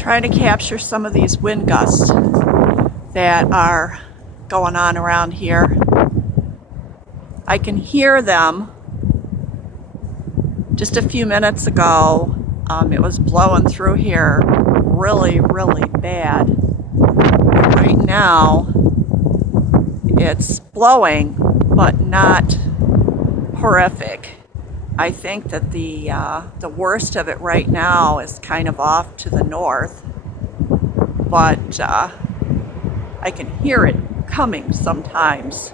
trying to capture some of these wind gusts that are going on around here. I can hear them. Just a few minutes ago, it was blowing through here really, really bad. Right now, it's blowing, but not horrific. I think that the worst of it right now is kind of off to the north, but I can hear it coming sometimes,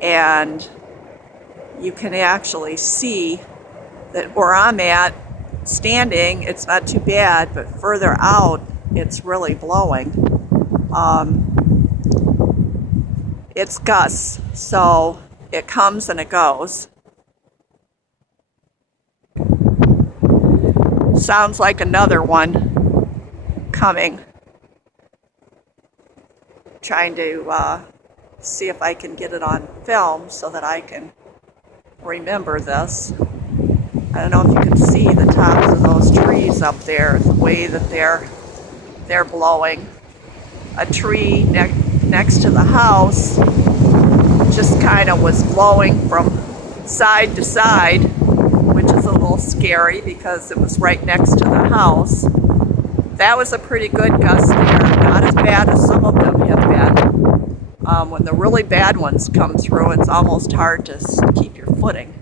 and you can actually see that where I'm at, standing, it's not too bad, but further out, it's really blowing. It's gusts, so it comes and it goes. Sounds like another one coming. Trying to see if I can get it on film so that I can remember this. I don't know if you can see the tops of those trees up there, the way that they're blowing. A tree next to the house just kind of was blowing from side to side, which is a little scary because it was right next to the house. That was a pretty good gust there, not as bad as some of them have been. When the really bad ones come through, it's almost hard to keep your footing.